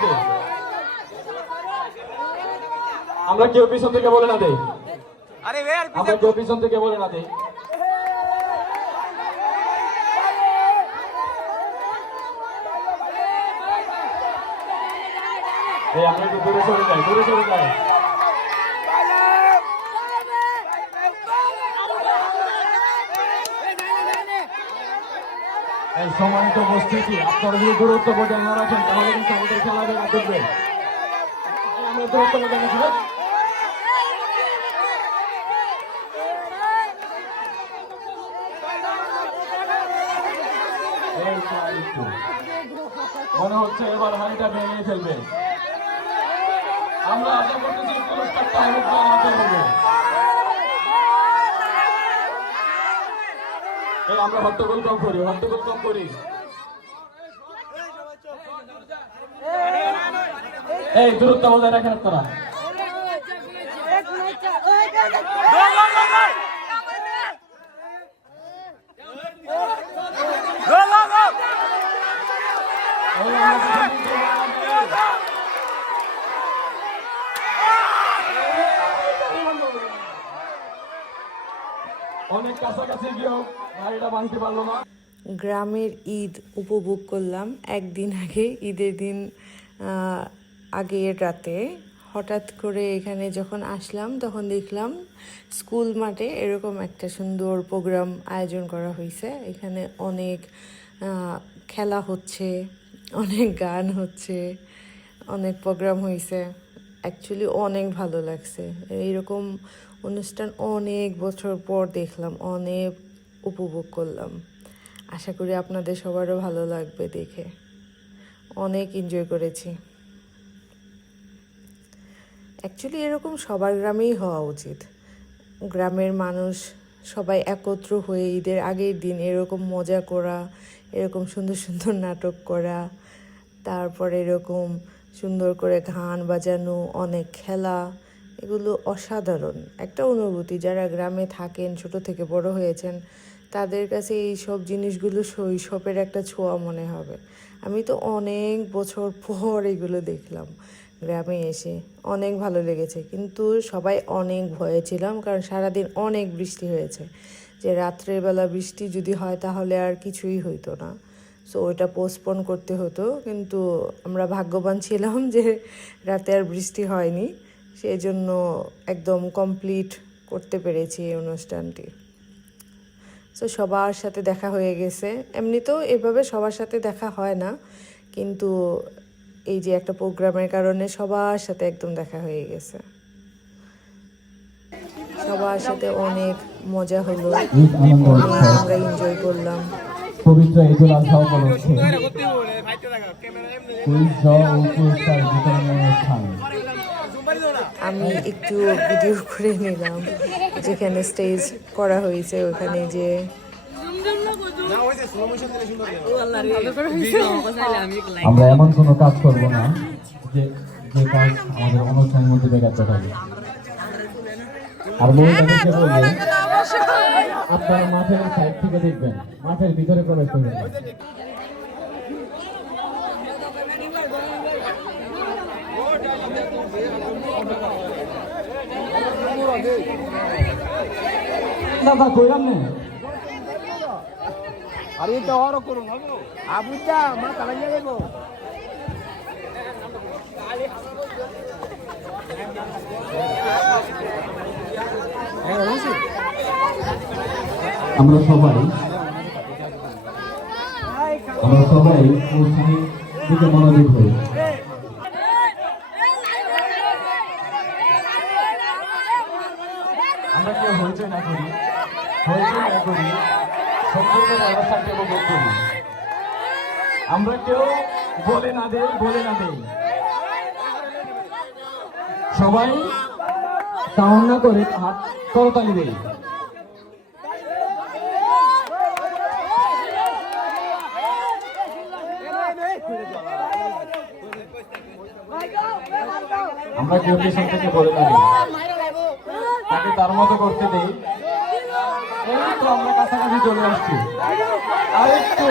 ওকে, আমরা কেউ পিছন থেকে বলে না দেই, আমরা কেউ পিছন থেকে বলে না দেই। এই আমরা একটু দূরে সরে যাই, দূরে সরে যাই। এই সম্মানিত উপস্থিতি, আপনারা যদি দূরত্ব বজায় না রাখেন তাহলে কিন্তু আমাদের খেলা দেখা করবে। আমরা দূরত্ব বজায় রাখবো। মনে হচ্ছে এবার হাড়িটা ভেঙে ফেলবে। আমরা আশা করতেছি পুরস্কারটা হাতে হবে। আমরা হট্টগোল কম করি, হট্টগোল কম করি। এই দূরত্ব বজায় রাখেন আপনারা। অনেক কাছাকাছি গিয়েও গাড়িটা ভাঙতে পারলো না। গ্রামের ঈদ উপভোগ করলাম। একদিন আগে, ঈদের দিন আগের রাতে হঠাৎ করে এখানে যখন আসলাম তখন দেখলাম স্কুল মাঠে এরকম একটা সুন্দর প্রোগ্রাম আয়োজন করা হয়েছে। এখানে অনেক খেলা হচ্ছে, অনেক গান হচ্ছে, অনেক প্রোগ্রাম হয়েছে। অ্যাকচুয়ালি অনেক ভালো লাগছে। এইরকম অনুষ্ঠান অনেক বছর পর দেখলাম, অনেক উপভোগ করলাম। আশা করি আপনাদের সবারও ভালো লাগবে দেখে। অনেক এনজয় করেছি। অ্যাকচুয়ালি এরকম সবার গ্রামেই হওয়া উচিত। গ্রামের মানুষ সবাই একত্র হয়ে ঈদের আগের দিন এরকম মজা করা, এরকম সুন্দর সুন্দর নাটক করা, তারপর এরকম সুন্দর করে গান বাজানো, অনেক খেলা, এগুলো অসাধারণ একটা অনুভূতি। যারা গ্রামে থাকেন, ছোট থেকে বড় হয়েছেন, তাদের কাছে এই সব জিনিসগুলো শৈশবের একটা ছোঁয়া মনে হবে। আমি তো অনেক বছর পর এগুলো দেখলাম গ্রামে এসে, অনেক ভালো লেগেছে। কিন্তু সবাই অনেক ভয়ে ছিলাম, কারণ সারাদিন অনেক বৃষ্টি হয়েছে। যে রাত্রেবেলা বৃষ্টি যদি হয় তাহলে আর কিছুই হইতো না, সো ওইটা পোস্টপোন করতে হতো। কিন্তু আমরা ভাগ্যবান ছিলাম যে রাতে আর বৃষ্টি হয়নি, সেই জন্য একদম কমপ্লিট করতে পেরেছি এই অনুষ্ঠানটি। সো সবার সাথে দেখা হয়ে গেছে। এমনিতেও এভাবে সবার সাথে দেখা হয় না, কিন্তু এই যে একটা প্রোগ্রামের কারণে সবার সাথে একদম দেখা হয়ে গেছে। সবার সাথে অনেক মজা হলো, আমরা এনজয় করলাম। পবিত্র ঈদুল আজহা উপলক্ষে আমি একটু ভিডিও করে নিলাম যেখানে স্টেজ করা হয়েছে, ওখানে যে আমরা এমন কোনো কাজ করব না যে যে কাজ আমাদের অনুষ্ঠানের মধ্যে ব্যাঘাত ঘটাবে। আর মহিলাদেরকে বলবো, আপনারা মাঠের সাইড থেকে দেখবেন, মাঠের ভিতরে প্রবেশ করবেন। দাদা কইলাম না আরে তো আর করুন আবুদা মা কালাইয়া দেব। আমরা সবাই অনুষ্ঠানের দিকে মনোযোগ হই। আমরা কেউ হইচই না করি, সম্পূর্ণ ব্যবস্থাকে উপভোগ করি। আমরা কেউ বলে না দেই, সবাই সাউন্ড না করে হাত করতালি দেই। আমরা কেউ পেছন থেকে বলে না দিই, তাকে তার মতো করতে দেই। এই তো আমরা কাছাকাছি চলে আসছি, আরেকটু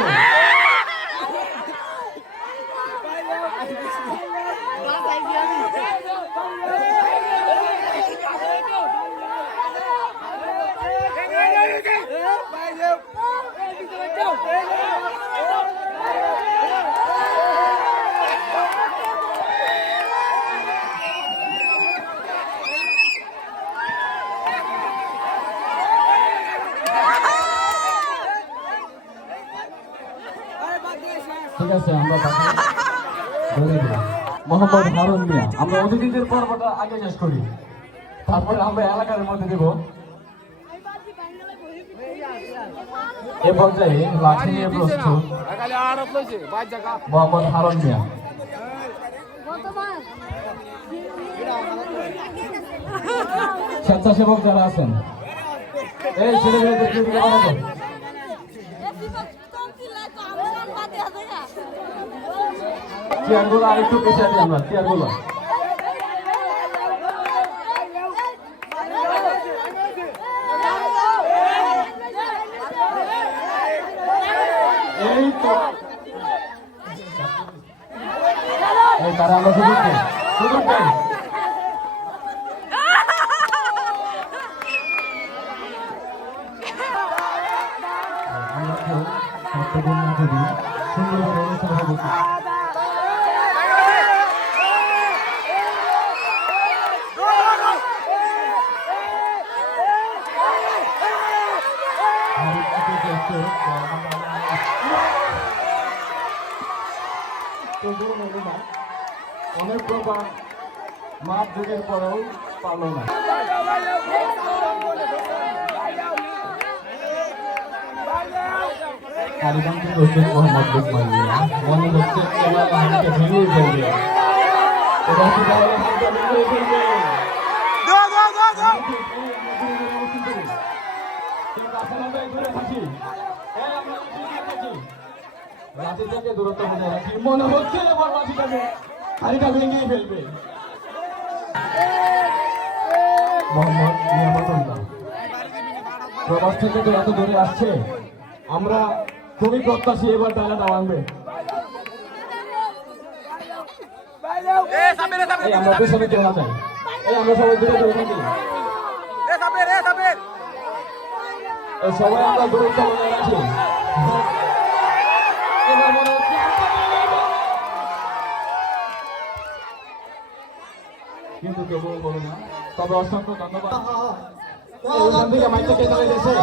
ঠিক আছে, আমরা তাকে ধরে দিই। মোহাম্মদ হারুন মিয়া, আমরা অতিথিদের পর্বটা আগে শেষ করি, তারপরে আমরা এলাকার মধ্যে দেব। এ পর্যায়ে লাঠি নিয়ে প্রস্তুত মোহাম্মদ হারুন মিয়া। স্বেচ্ছাসেবক যারা আছেন, এই ছেলেমেয়েদের দিকে বাড়াবো। চেয়ারগুলো আরেকটু পেছাই দিই আমরা, চেয়ারগুলো। এই তো এই তারা আমরা সুযোগ দেই, সুযোগ দেই। আমরা কেউ সত্যগুণ না করি, সুন্দরভাবে অনুষ্ঠান হবে। অনেক প্রকার মাপ যুগের পরেও পারল না। কারিগঞ্জ হোসেন মোহাম্মদ লুকমান মিয়া, মনে হচ্ছে এবার হাতটা ভেঙে ফেলবে, এবার কি তাহলে হাতটা ভেঙে ফেলবে? লাঠি থেকে দূরত্ব বজায় রাখি, মনে হচ্ছে এবার লাঠিটাকে হাড়িটা ভেঙে ফেলবে। মোহাম্মদ নিয়ামতুল্লাহ প্রবাস থেকে তো এত দূরে আসছে, আমরা খুবই প্রত্যাশী এবার ডালাটা আনবে। আমরা পেছনে কেউ না চাই, আমরা সবাই দূরে দূরে থাকি, সবাই আমরা দূরত্ব বজায় রাখি। কিন্তু কেউ বলো না, তবে অসংখ্য ধন্যবাদ। ওইখান থেকে মাইকটা কেটে হয়ে গেছে,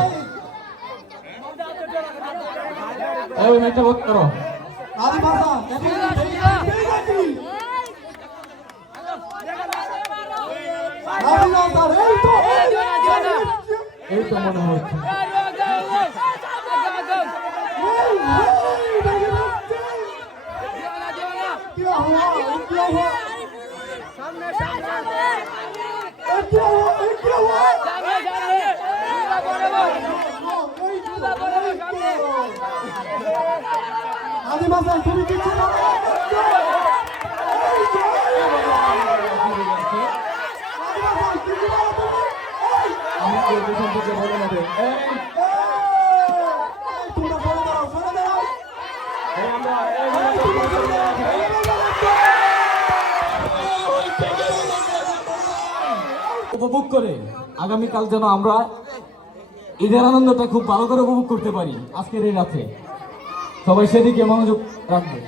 ওই মাইকটা বোধ করো। এই তো মনে হচ্ছে তুমি কিছু বলে নেবে। উপভোগ করে আগামীকাল যেন আমরা ঈদের আনন্দটা খুব ভালো করে উপভোগ করতে পারি। আজকের এই রাতে সবাই সেদিকে মনোযোগ রাখবে।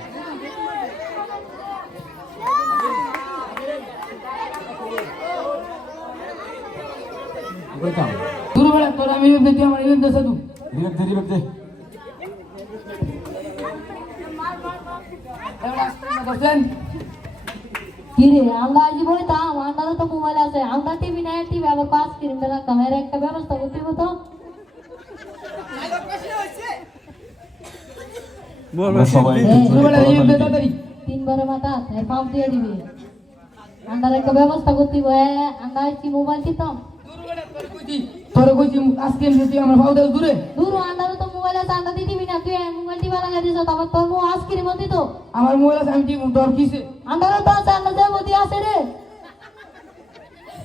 কিরে আমরা আজ বলতাম আমাদের তো মোবাইল আছে, আমরা টিভি নাই, টিভি আবার পাস কিনে রাখতাম, এর একটা ব্যবস্থা করতে হতো। তিনবারে মাথা পাম্প দিয়ে দিবে, আন্দার একটা ব্যবস্থা করতে হবে। আমরা কি মোবাইল দিতাম তোরে কইছি আজকে যদি আমরা ফাউদা দূরে দূর আন্দার তো মোবাইল আছে, আন্দার দিবি না, তুই মোবাইল দিবা লাগা দিছ, তারপর তোর মো আজকের মধ্যে তো আমার মোবাইল আছে, আমি দিব দর কিসে? আন্দার তো আছে, আন্দার যে মধ্যে আছে রে,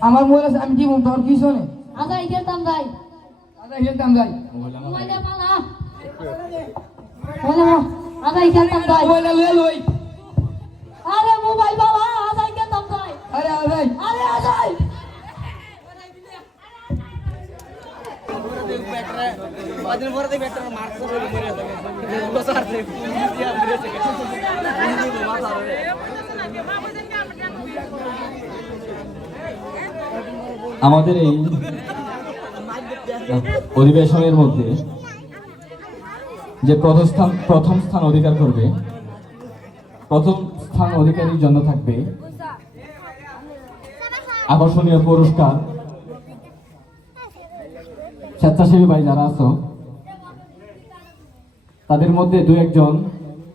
আমার মোবাইল আছে, আমি দিব দর কিসে নে? আদা ইগেতাম যাই, আদা হেতাম যাই, মোবাইল পালা বলো আদা ইগেতাম যাই, মোবাইল লই লই আরে মোবাইল বাবা আজাই কে তম যাই আরে ভাই আরে আজাই আমাদের এই অধিবেশনের মধ্যে যে প্রথম স্থান অধিকার করবে, প্রথম স্থান অধিকারীর জন্য থাকবে আকর্ষণীয় পুরস্কার। স্বেচ্ছাসেবী ভাই যারা আছো তাদের মধ্যে দু একজন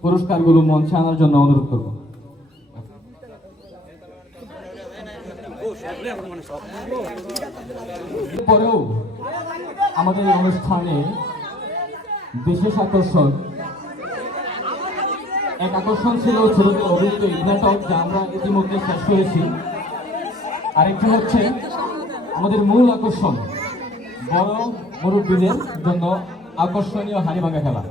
পুরস্কারগুলো মঞ্চে আনার জন্য অনুরোধ করব। পরেও আমাদের এই অনুষ্ঠানে বিশেষ আকর্ষণ ছিল ছোটদের অভিনীত নাটক, যা আমরা ইতিমধ্যে শেষ করেছি। আরেকটি হচ্ছে আমাদের মূল আকর্ষণ, বড় মুরব্বীদের জন্য আকর্ষণীয় হাড়িভাঙা খেলা।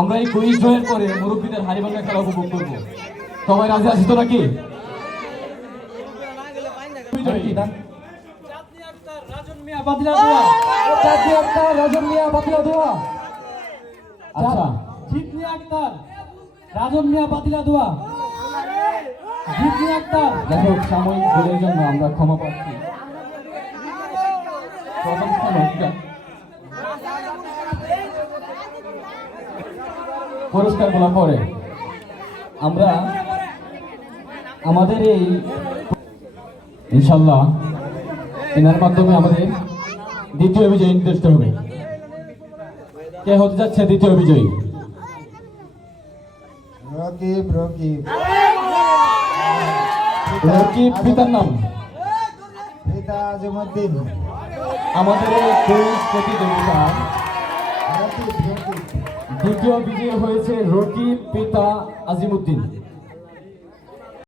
আমরা এই কুইজ জয়ের পরে মুরব্বীদের হাড়িভাঙা খেলা উপভোগ করব। সবাই রাজি আছি তো নাকি? আচ্ছা, জিতনি আক্তার রাজন মিয়া পাতিলা দোয়া জিতনি আক্তার যাই হোক, সাময়িক ভুলের জন্য আমরা ক্ষমা পাচ্ছি। প্রথম স্থান অধিকার পুরস্কার বলার পরে আমরা আমাদের এই ইনশাল্লাহ এনার মাধ্যমে আমাদের দ্বিতীয় বিজয়ী নির্দিষ্ট হবে। কে হতে যাচ্ছে দ্বিতীয় বিজয়ী? রকিব রকিব রকিব পিতার নাম? পিতা আজিমউদ্দিন। আমাদের এই কুইজ প্রতিযোগিতার রকিব রকিব দ্বিতীয় বিজয়ী হয়েছে রকিব পিতা আজিমউদ্দিন।